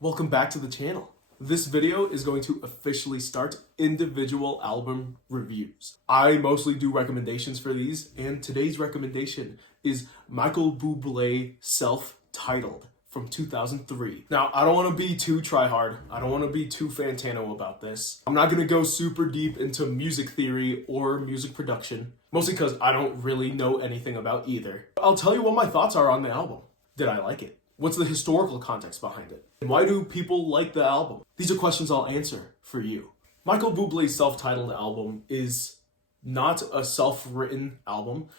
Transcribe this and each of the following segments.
Welcome back to the channel. This video is going to officially start individual album reviews. I mostly do recommendations for these, and today's recommendation is Michael Bublé Self-Titled from 2003. Now, I don't want to be too try-hard. I don't want to be too Fantano about this. I'm not going to go super deep into music theory or music production, mostly because I don't really know anything about either. I'll tell you what my thoughts are on the album. Did I like it? What's the historical context behind it? And why do people like the album? These are questions I'll answer for you. Michael Bublé's self-titled album is not a self-written album.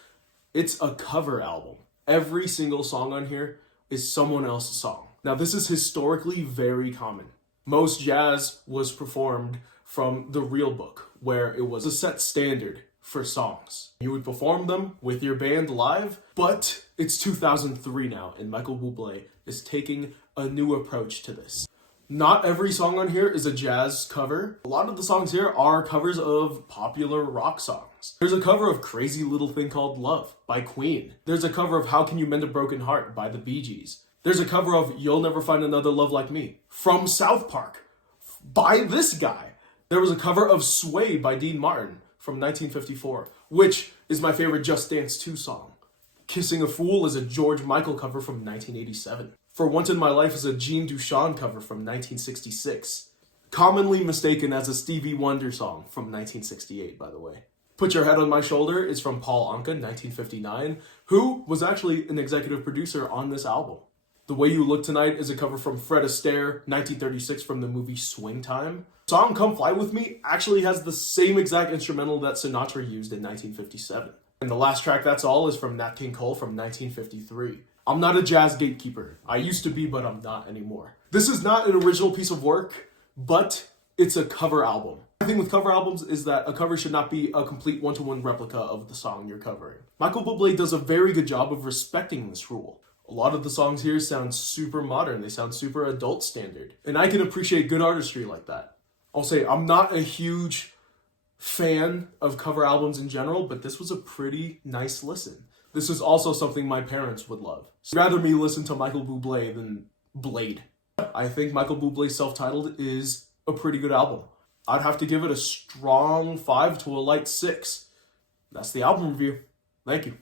It's a cover album. Every single song on here is someone else's song. Now, this is historically very common. Most jazz was performed from the real book, where it was a set standard for songs. You would perform them with your band live, but it's 2003 now, and Michael Bublé is taking a new approach to this. Not every song on here is a jazz cover. A lot of the songs here are covers of popular rock songs. There's a cover of Crazy Little Thing Called Love by Queen. There's a cover of How Can You Mend a Broken Heart by the Bee Gees. There's a cover of You'll Never Find Another Love Like Me from South Park by this guy. There was a cover of Sway by Dean Martin from 1954, which is my favorite Just Dance 2 song. Kissing a Fool is a George Michael cover from 1987. For Once in My Life is a Jean Duchon cover from 1966. Commonly mistaken as a Stevie Wonder song from 1968, by the way. Put Your Head on My Shoulder is from Paul Anka, 1959, who was actually an executive producer on this album. The Way You Look Tonight is a cover from Fred Astaire, 1936, from the movie Swing Time. The song Come Fly With Me actually has the same exact instrumental that Sinatra used in 1957. And the last track, That's All, is from Nat King Cole from 1953. I'm not a jazz gatekeeper. I used to be, but I'm not anymore. This is not an original piece of work, but it's a cover album. The thing with cover albums is that a cover should not be a complete one-to-one replica of the song you're covering. Michael Bublé does a very good job of respecting this rule. A lot of the songs here sound super modern. They sound super adult standard. And I can appreciate good artistry like that. I'll say I'm not a huge fan of cover albums in general, but this was a pretty nice listen. This is also something my parents would love. So rather me listen to Michael Bublé than Blade. I think Michael Bublé's Self-Titled is a pretty good album. I'd have to give it a strong 5 to a light 6. That's the album review. Thank you.